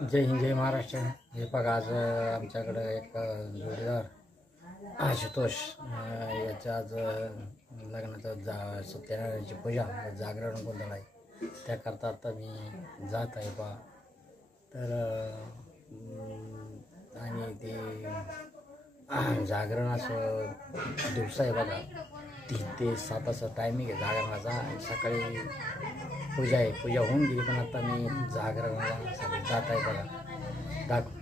जय हिंद जय महाराष्ट्र। हे बघा आज आमच्याकडं एक जोडीदार आशुतोष याचं आज लग्नाचं सत्यनारायणाची पूजा जागरण गोंधळ आहे, त्याकरता आता मी जात आहे बा। तर आणि ते जागरण असं दिवसा आहे बघा, 3 ते 7 असं टायमिंग आहे जागरणाचा। सकाळी पूजा आहे, पूजा होऊन गेली, पण आता मी जागरणाला जात आहे बघा। दाखव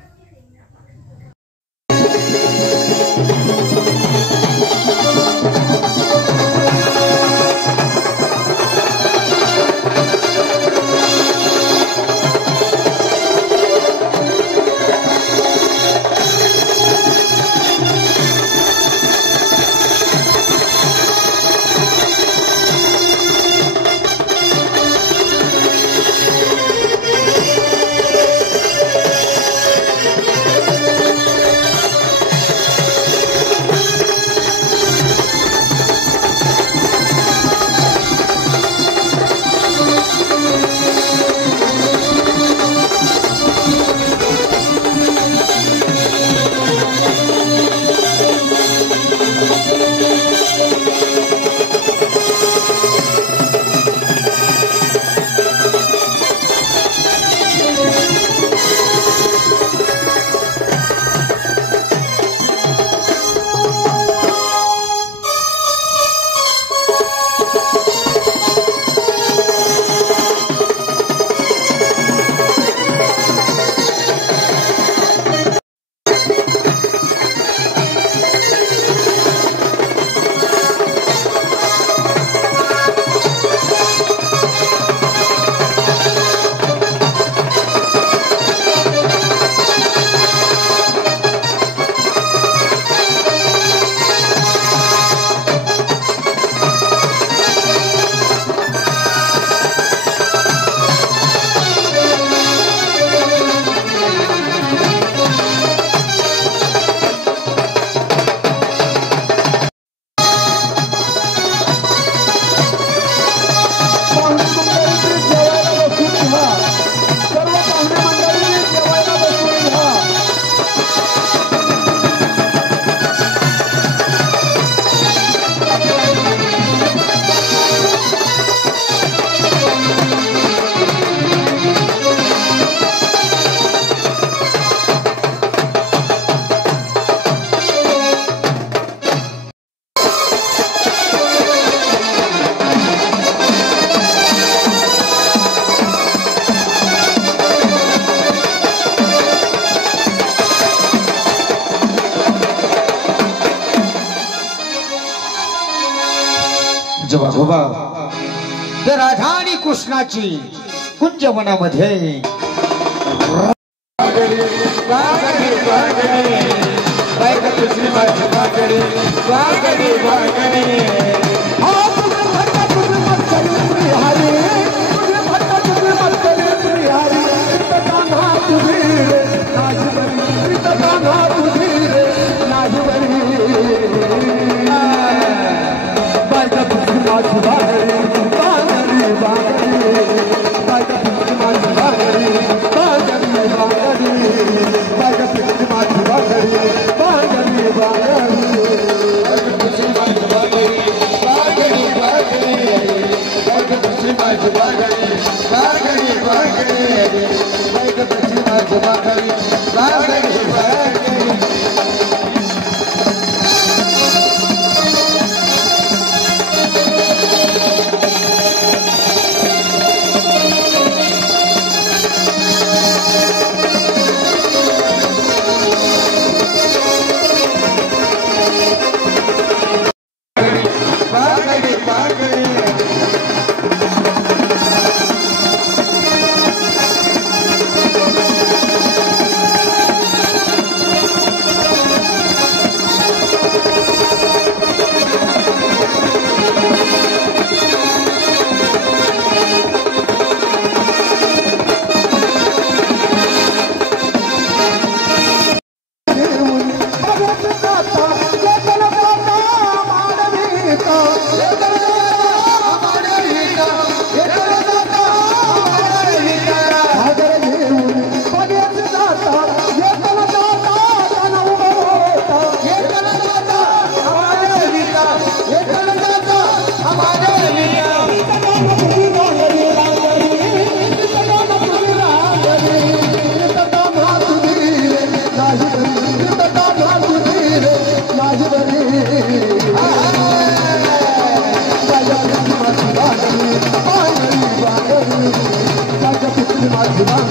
जेव्हा तर राधा आणि कृष्णाची कुंजवनामध्ये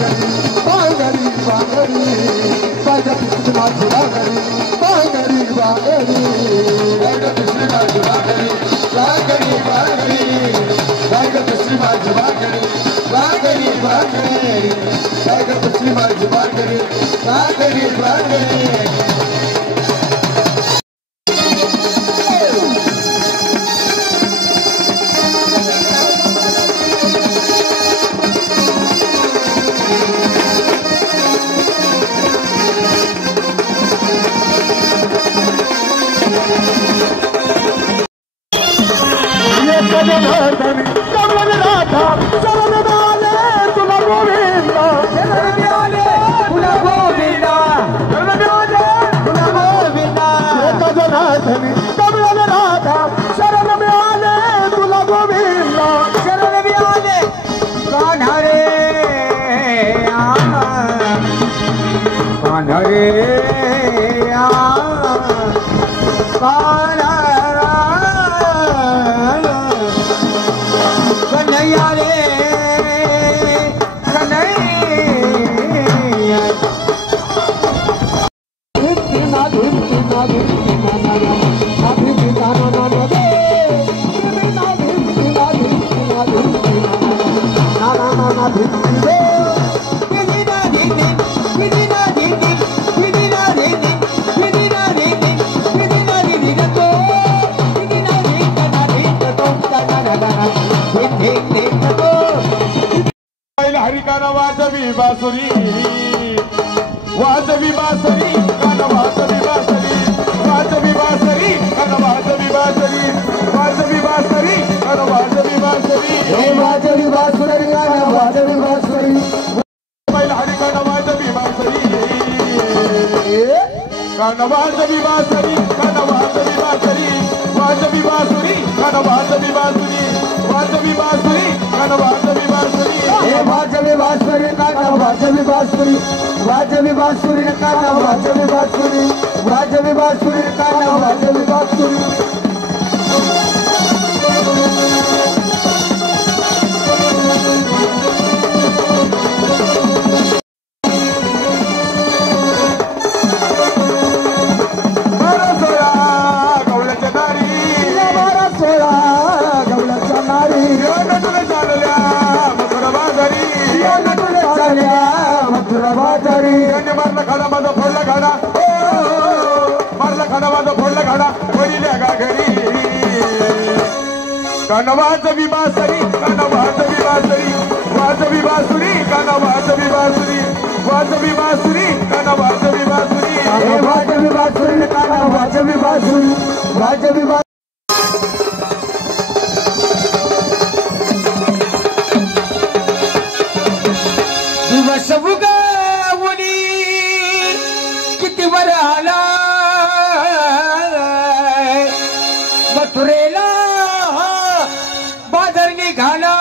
बांगडी बांगडी माझ्या कृष्ण माझी बांगडी बांगडी बांगडी माझ्या कृष्ण माझी बांगडी बांगडी बांगडी माझ्या कृष्ण माझी बांगडी बांगडी बांगडी माझ्या कृष्ण माझी बांगडी बांगडी बांगडी हरिकाना वाजवी बासुरी वाजवी बासुरी काना वाजवी बासुरी वाजवी बासुरी काना वाजवी बासुरी वाजवी बासुरी काना वाजवी बासुरी हे वाजवी बासुरी गाना वाजवी बासुरी पहिला हरिकाना वाजवी बासुरी काना वाजवी बासुरी काना वाजवी बासुरी वाजवी बासुरी काना वाजवी बासुरी वाजवी बासुरी काना वाजवी बासुरी हे वाजवी बासुरी गाना वाजवी बासुरी वाजवी बासुरी गाना वाजवी बासुरी वाजवी बासुरी गाना वाजवी बासुरी मारला खाडा माझा फोडला खाडा मारला खाडा माझा फोडला खाडा पहिल्या का घरी कानवाजवी बासरी कानवाजवी बासरी वाजवी बासुरी कानवाजवी बासुरी वाजवी बासुरी कानवाजवी बासुरी वाजवी बासुरी गाना वाजवी बासुरी वाजवी बासुरी दिवस उगवली किती वर आला मथुरेला बाजार निघाला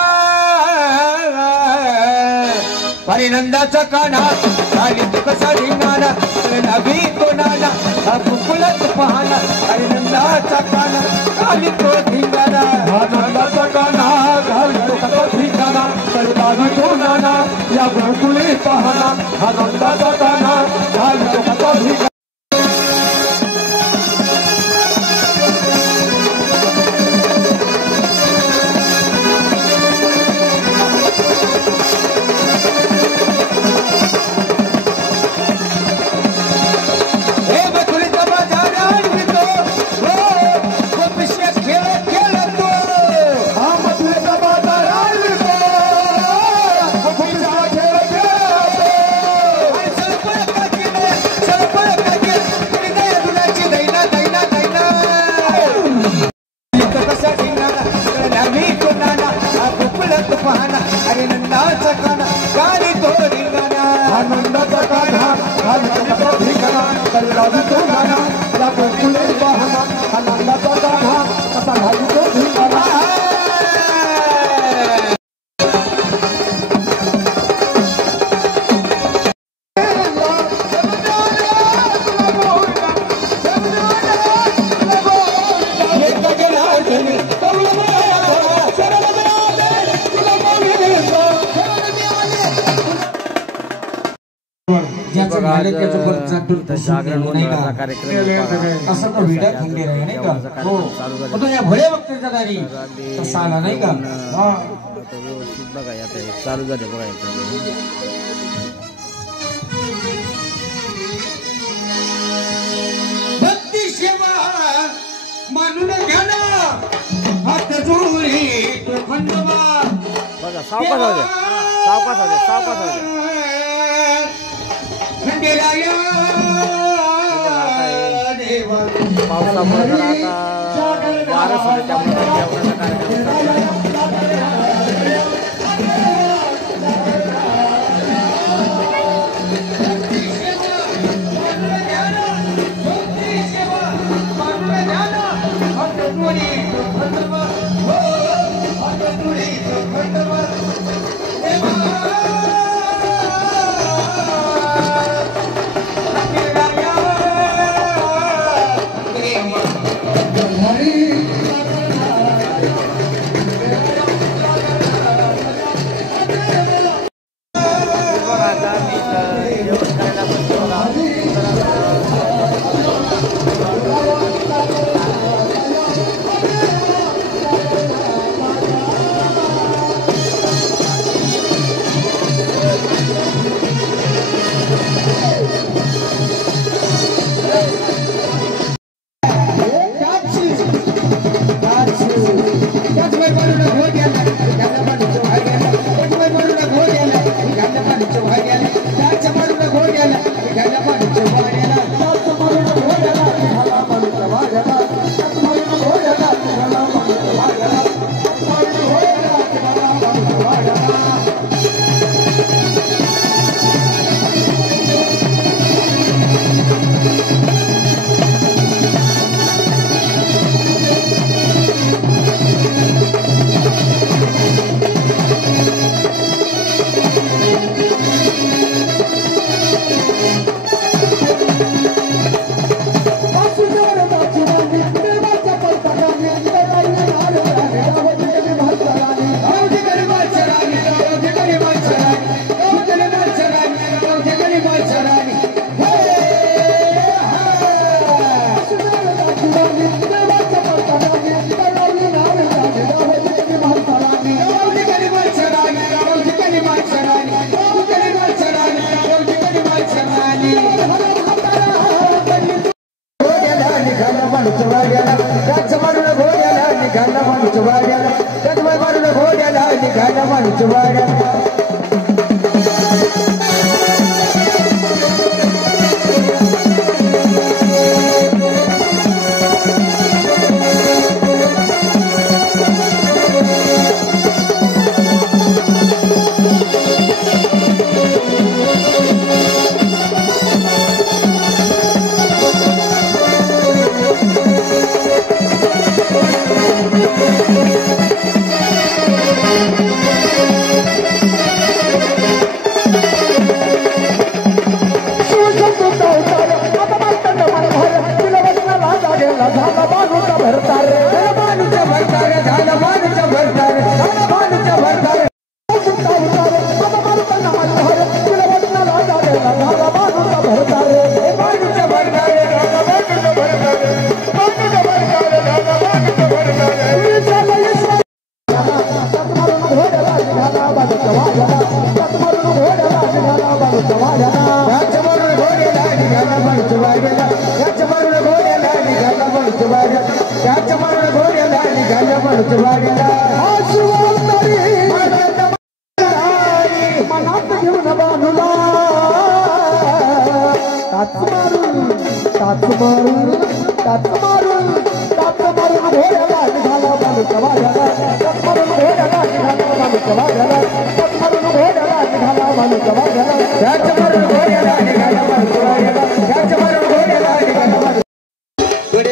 परिनंदाचा काना खाली तो कसा धिंगाणा नवी कोणाला फुकुलत पाहला परिनंदाचा काना खाली तो धिंगाणा आनंदाचा काना घालतो कसा ठिकाणा नवी कोणाला या गोकुळे पाहना आनंदाचा काना घालतो कसा ठिकाणा आनंदाचा काना घालतो कसा ठिकाणा नवी कोणाला या गोकुळे पाहना आनंदाचा काना कसा घालतो ठिकाणा ज्याचं झालं त्याचं परत चाटून इथं जागरण नाही गोंधळाचा का कार्यक्रम असं तो विडा खंडेर आहे नाही का हो पण तो या भळे वक्त्याच्या दारी तसा आला नाही का हा व्यवस्थित बघा आता हे चालू झाले बघा भक्ती सेवा मानून घ्या ना हात जोडी तो खंडोबा बघा सावकाश होऊ द्या सावकाश होऊ द्या सावकाश होऊ द्या खंडेराया देवा पावसामुळे जरा आता वारं सुरू त्यामुळे जेवणाचा कार्यक्रम चालू आहे.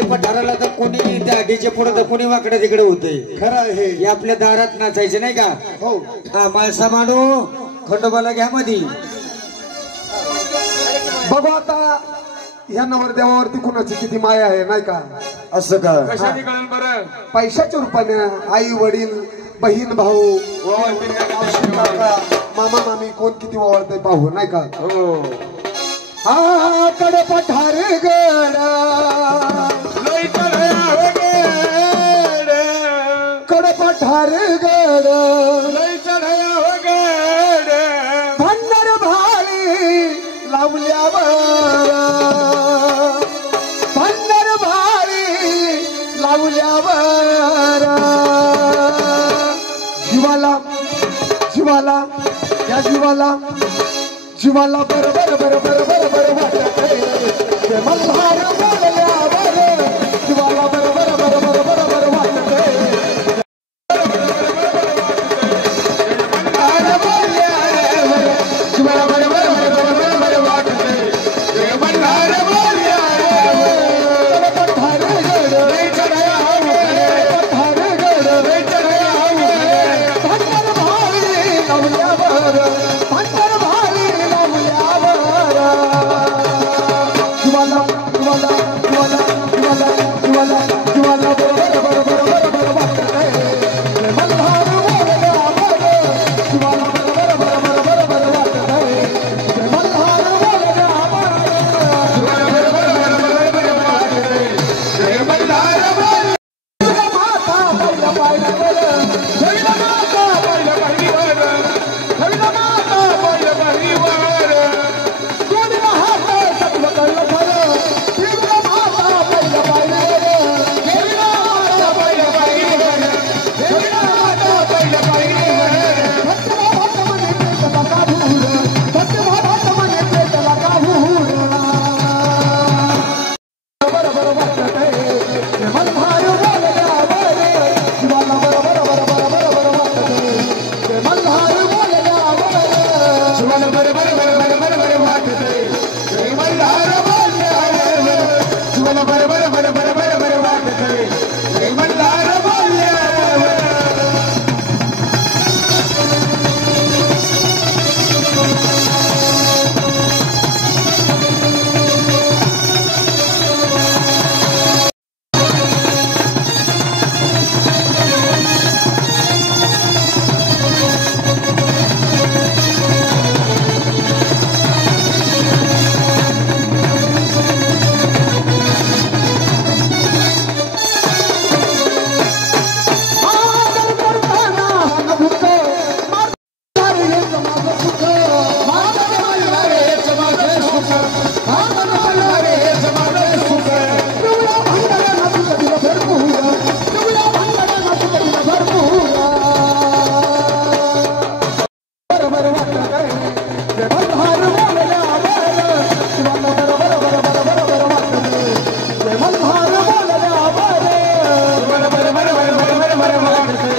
पठाराला तर कोणी त्या डीजे पुढे तर कोणी वाकडे तिकडे होते खरं आहे हे आपल्या दारात नाचायचे नाही का हो हा माळसा मांडू खंडोबाला घ्या मधी बघू आता या नवरदेवावरती कुणाची किती माया आहे नाही का असं का कशाने कळेल बरं पैशाच्या रूपाने आई वडील बहीण भाऊ काका, मामा मामी कोण किती वावळते पाहू नाही का हो हा कड पठार गड लई चढया गड कड पठार गड लई चढया गड भंडर भाली लावल्यावर भंडर भाली लावल्यावर जीवाला जीवाला या जीवाला जीवाला बरोबर बरोबर बरोबर वाटत मल्हार बोलल्यावर जीवाला बरोबर बरोबर बरोबर वाटत मल्हार बोलल्यावर जीवाला बरोबर बरोबर बरोबर वाटत मल्हार बोलल्यावर पठार गड लई चढया पठार गड लई चढया भंडर भाली लावल्यावर भंडर भाली लावल्यावर जीवाला जीवाला जीवाला जीवाला जीवाला जीवाला बरोबर बरोबर बरोबर वाटत मल्हार बोलल्यावर जीवाला बरोबर बरोबर बरोबर वाटत मल्हार बोलल्यावर माता पहिला पायऱ्यावर पहिला माता पहिला पहिलीवर पहिला माता पहिला पहिलीवर कोणीला हात सगळं कळलं खरं तीव्र माता पहिल्या पायऱ्यावर पहिला माता पहिला पहिलीवर पहिला माता पहिला पहिलीवर भक्तभा भक्त म्हणे पेटला का भूर भक्तभा भक्त म्हणे पेटला का भूर बरोबर वाटत ते मल्हार बोलल्यावर जीवाला बरोबर बरोबर बरोबर वाटत ते मल्हार बोलल्यावर जीवाला बरोबर बरोबर बरोबर वाटते जय मल्हार बोलल्यावर जीवाला बरोबर बरोबर बरोबर वाटते जय मल्हार बोलल्यावर आदर करताना नभुक मार हेच माझं सुख मादर मल्हार हेच माझं सुख मादर मल्हार हेच माझं सुख पिवळ्या भांडाऱ्यांना तुझं दिलं भरपूर पिवळ्या भांडाऱ्यांना तुझं दिलं भरपूर बरोबर वाटत ते मल्हार बोलल्यावर शिवाला बरोबर बरोबर बरोबर वाटत ते मल्हार बोलल्यावर जीवाला बरोबर बरोबर बरोबर वाटते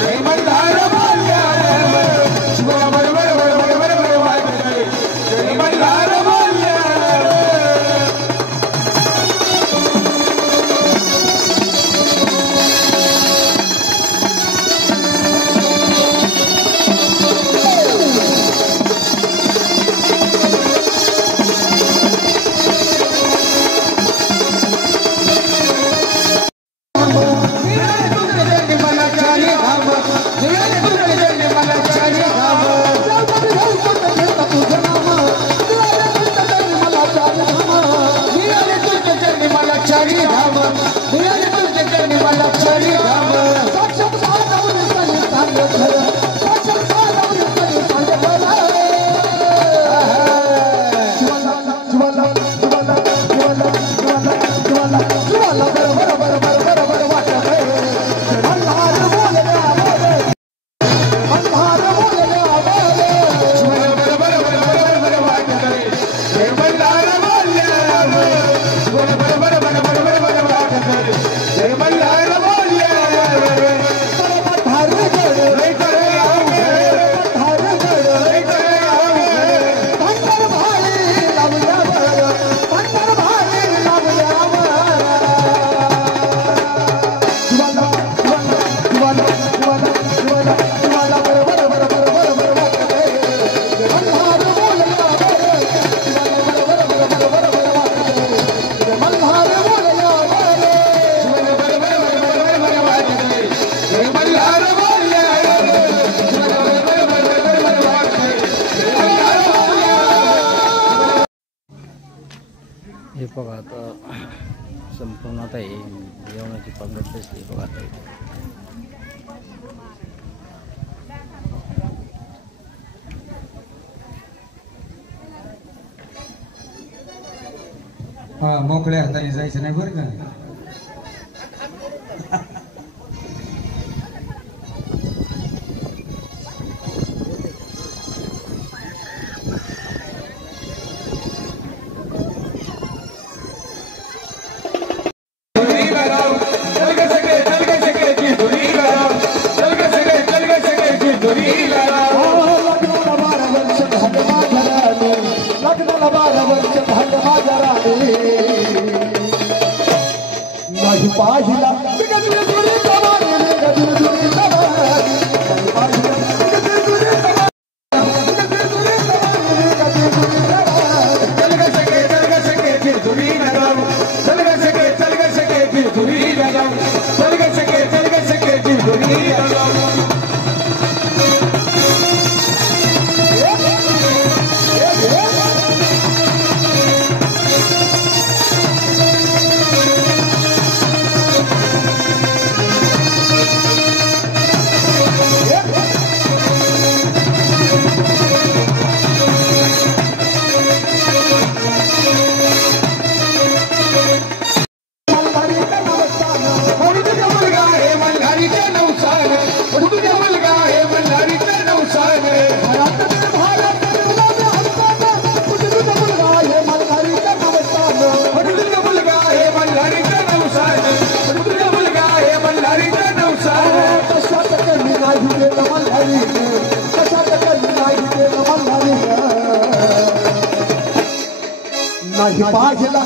जय मल्हार बोलल्यावर जीवाला बरोबर बरोबर बरोबर वाटते जय मल्हार बोलल्यावर हे बघा आता संपूर्ण आता हे जेवणाची पंगत बसली बघा आता इथे. हा मोकळ्या हाताने जायचं नाही बरं का. पाहिला नाही पाहिला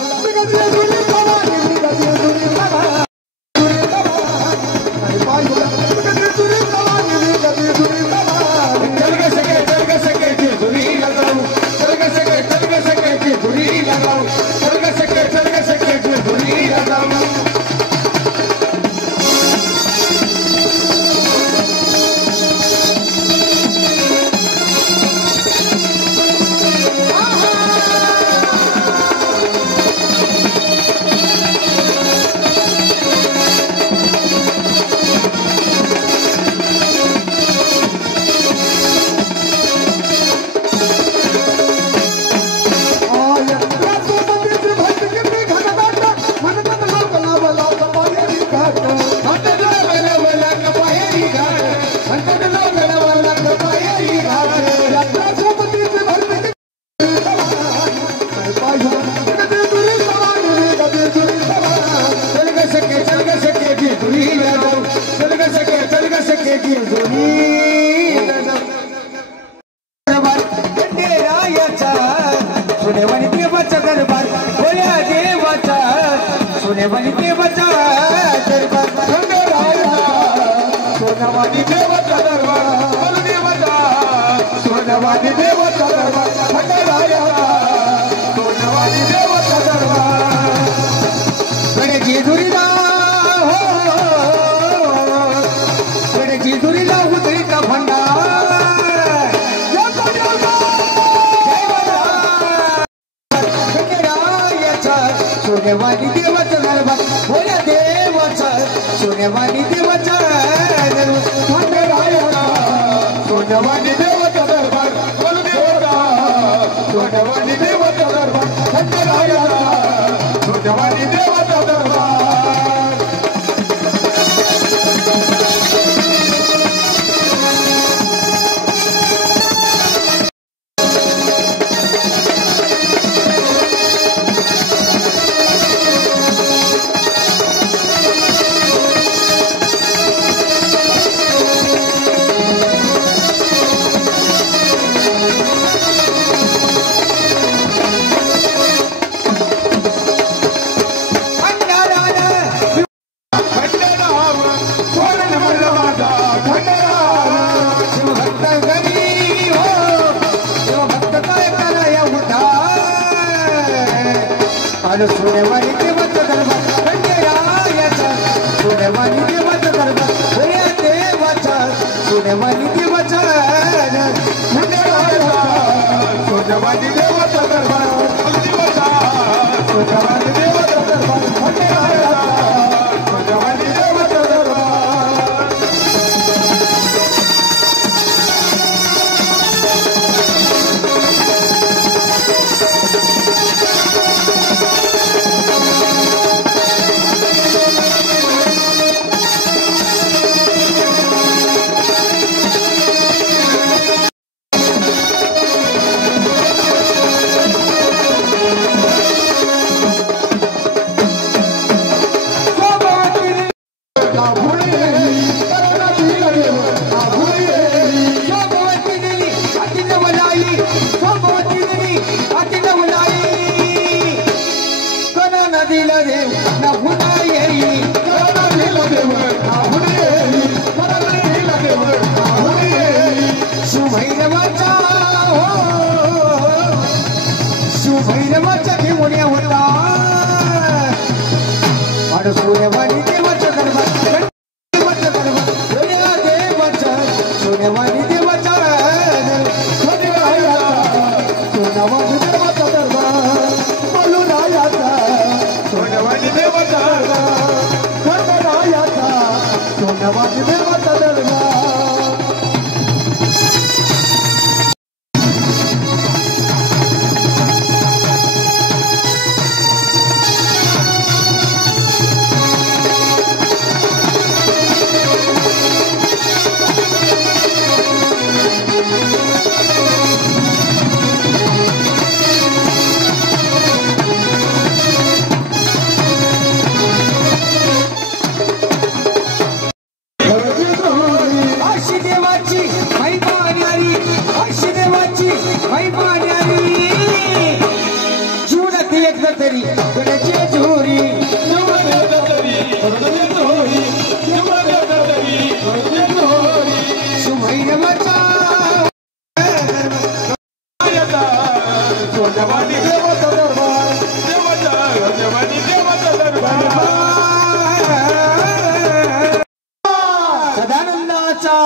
सोनेवानी देवाचा दरबार बोल्या देवाचा सोनेवानी देवाचा दरबार सोनेवानी देवाचा दरबार देवाचा सोनेवानी देवाचा दरबार सोनेवानी देवाचा दरबार गणेशजी दुरीला हो गणेशजी दुरीला उतरीचा भंडार सोनेवानी देवाचा दरबार बोल्या देवाचा सोनेवानी देवाचा सोनेवानी देवाचा दरबार बोल देवा सोनेवानी देवाचा दरबार सोनेवानी देवाचा दरबार सोनेवानी देवाचा दरबार खंडेरायाचा सोनेवानी देवाचा दरबार बोल्या देवाचा सोनेवानी देवाचा खंडेरायाचा सोनेवानी देवाचा दरबार देवाचा तुझ्यावानी देवाचा दरबार खंडोबाचा तुझ्यावानी देवाचा दरबार भैरवाच्या घेऊन्या होता आणि सोन्यावाणी देवाचा दरबार देवाचा दरबार सोन्यावाणी देवाचा सोन्यावाणी देवाचा दरबार मलुरायाचा सोन्यावानी देवाचा दरबार खंडरायाचा सोन्यावाणी देवाचा दरबार तरी झोरी सुभैरवाचा सोन्यावानी देवाचा दरबार सोन्यावानी देवाचा दरबार सदानंदाचा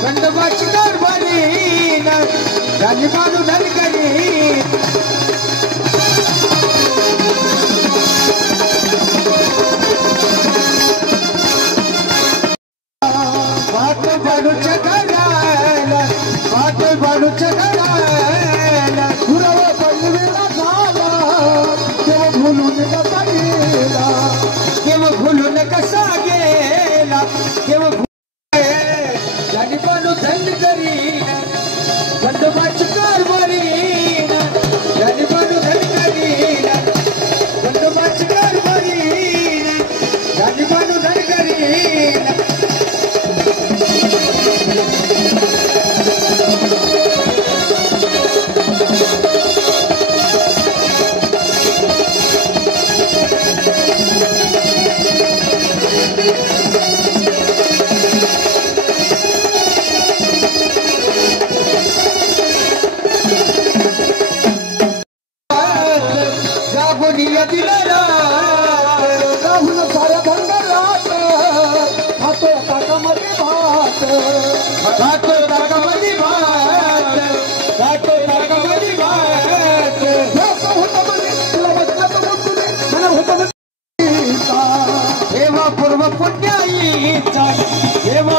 खंडोबाची कारभारी गालिबानू धनकरी बात बालूच्या घराला बात बालूच्या घराला गुरव पल्लवीला झाला तेव्हा भुलून कसा गेला तेव्हा भुलून कसा गेला तेव्हा गालिबानू धनकरी खंडोबाची कारभारी गालिबानू धनकरी खंडोबाची कारभारी गालिबानू धनकरी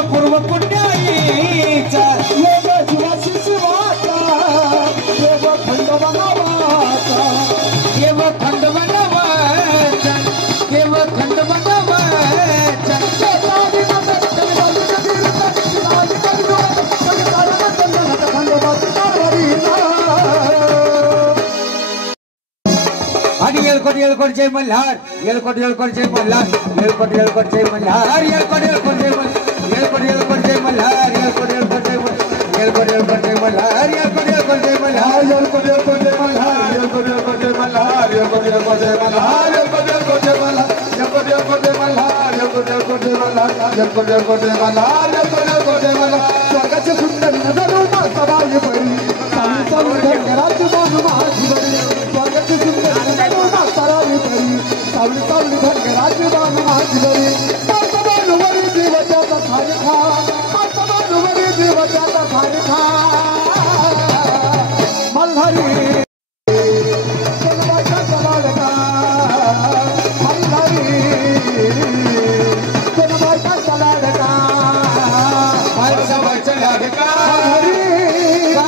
पूर्व पुण्याईचा योग शिवाशी शिवाचा देव खंडोबा नावाचा देव खंडोबा नावाचा आणि येळकोट येळकोट जय मल्हार येळकोट येळकोट जय मल्हार येळकोट येळकोट जय मल्हार येळकोट येळकोट जय मल्हार येळकोट येळकोट जय मल्हार येळकोट येळकोट जय मल्हार येळकोट येळकोट जय मल्हार येळकोट येळकोट जय मल्हार येळकोट येळकोट जय मल्हार येळकोट येळकोट जय मल्हार येळकोट येळकोट जय मल्हार येळकोट येळकोट जय मल्हार येळकोट येळकोट जय मल्हार येळकोट येळकोट जय मल्हार येळकोट येळकोट जय मल्हार येळकोट येळकोट जय मल्हार स्वर्गाचे सुंदर नजरो मासबाई परी सावी सावी धनगराची बाजू माझी बरी स्वर्गाचे सुंदर नजरो मासबाई परी सावी सावी धनगराची बाजू माझी बरी मासबाईवरी देवत्याचा सारखा मासबाईवरी देवत्याचा सारखा मल्हारी जन्माचा लाडका मल्हारी जन्माचा लाडका माणसाचा लाडका गावाचा लाडका माणसाचा लाडका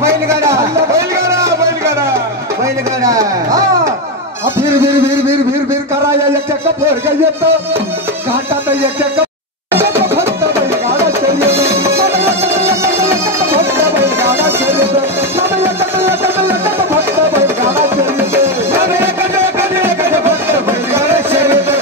बैलगाडा बैलगाडा बैलगाडा बैलगाडा फिर फिर फिर फिर फिर फिर कराया एक एक फोर गई तो घाटा एक एक फक्त बैलगाडा चलिए फक्त बैलगाडा चलिए फक्त बैलगाडा चलिए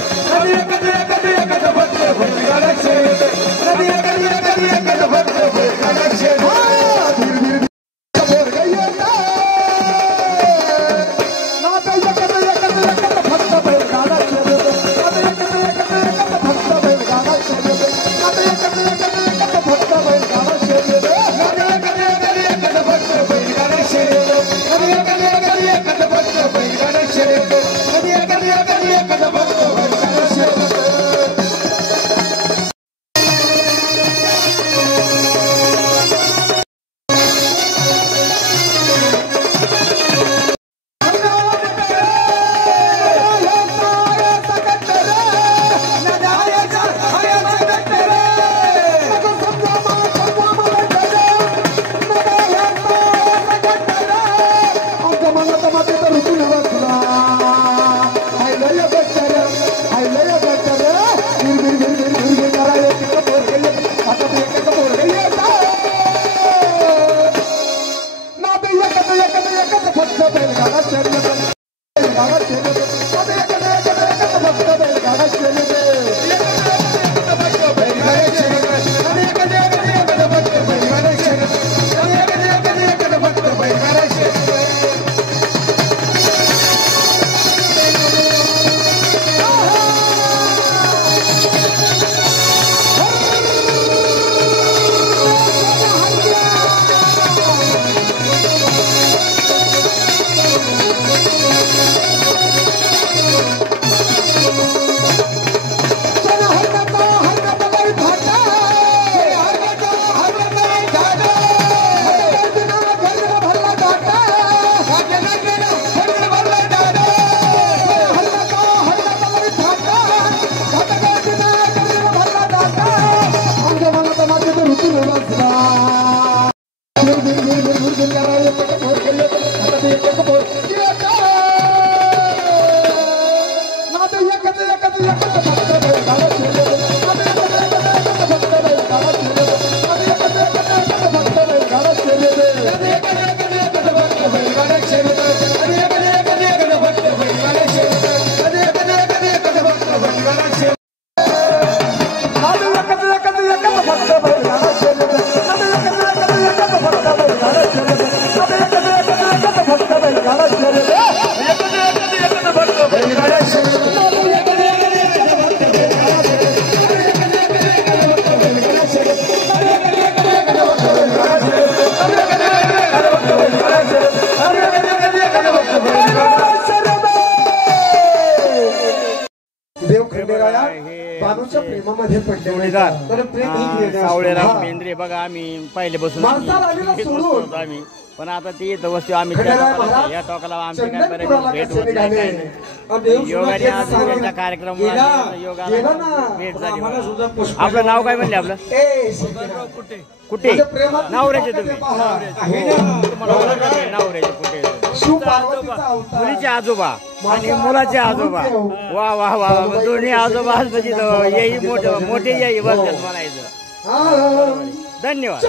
देव खंडेराया बानूच्या प्रेमामध्ये पडले तर प्रेम ही सावळेराव मेंद्रे बघा आम्ही पहिले बसून माणसाला आलेला सोडून आम्ही पण आता ती इथं वस्तू आम्ही त्या टोकाला- या टोकाला आमची काय बऱ्याच भेट होत नाही काय नाही. योगाने आज त्यांच्या कार्यक्रम योगाला भेट झाली बघा. आपलं नाव काय म्हणले आपलं कुठे नावऱ्याचे तुम्ही नावऱ्याचे कुठे मुलीचे आजोबा आणि मुलाचे आजोबा वा वा वा दोन्ही आजोबा म्हणजे येई मोठे येई बसतात म्हणायचं. धन्यवाद.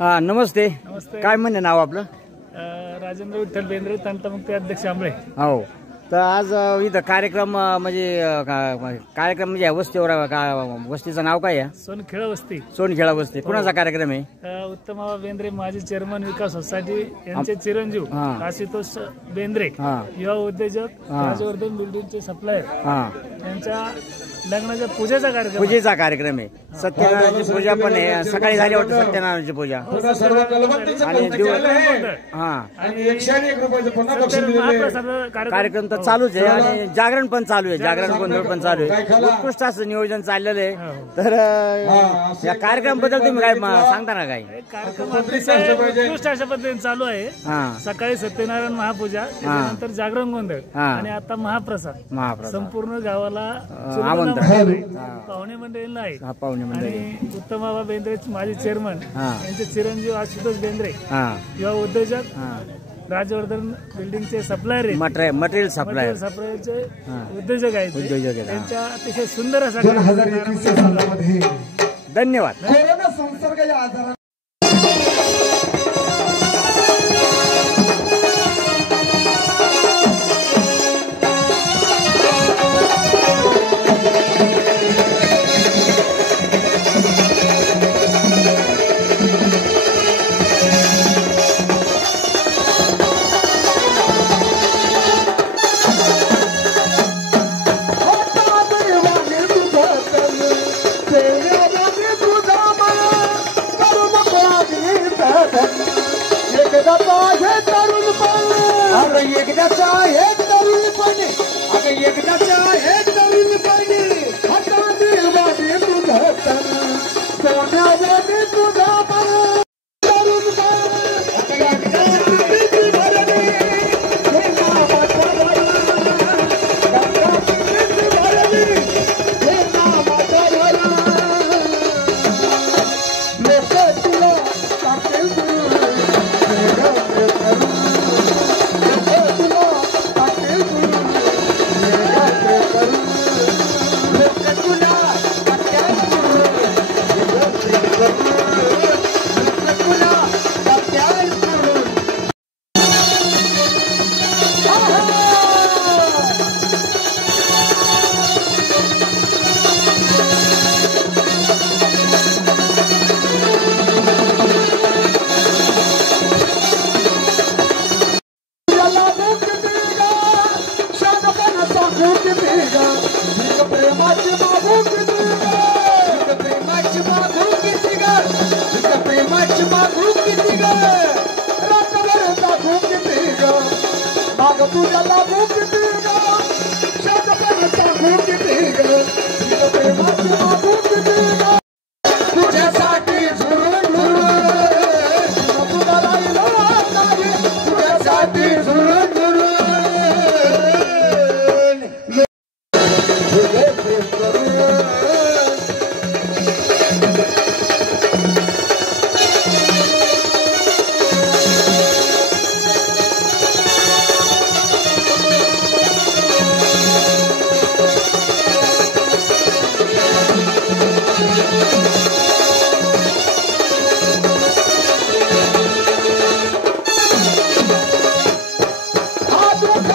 हा नमस्ते. काय म्हणणे नाव आपलं? राजेंद्र विठ्ठल बेंद्रे तंटमुक्ती अध्यक्ष आंबळे. हो तर आज इथं कार्यक्रम कार्यक्रम म्हणजे वस्तीवर वस्तीचं नाव काय आहे? सोनखेडा वस्ती सोनखेडा वस्ती. कुणाचा कार्यक्रम आहे? उत्तम बेंद्रे माजी चेअरमन विकास सोसायटी यांचे चिरंजीव आशुतोष बेंद्रे, युवा उद्योजक, राजवर्धन बिल्डिंगचे सप्लायर यांच्या लग्नाच्या पूजेचा कार्यक्रम आहे. सत्यनारायणची पूजा पण आहे. सकाळी झाली वाटतं सत्यनारायणची पूजा. आणि कार्यक्रम तर चालूच आहे आणि जागरण पण चालू आहे. जागरण गोंधळ पण चालू आहे. उत्कृष्ट असं नियोजन चाललेलं आहे. तर या कार्यक्रमाबद्दल तुम्ही काय सांगता ना? काय उत्कृष्ट अशा पद्धतीने चालू आहे. सकाळी सत्यनारायण महापूजा, त्यानंतर जागरण गोंधळ आणि आता महाप्रसाद. संपूर्ण गावाला आमंत्रण पाहुणे मंडळींना आहे. पाहुणे मंडळी आणि उत्तम बाबा बेंद्रे माजी चेअरमन यांचे चिरंजीव आशुतोष बेंद्रे, युवा उद्योजक, राजवर्धन बिल्डिंगचे सप्लायर, मटेरियल सप्लायरचे उद्योजक आहेत. त्यांच्या अतिशय सुंदर असा धन्यवाद. कोरोना संसर्ग या आजारात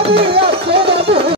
Yeah.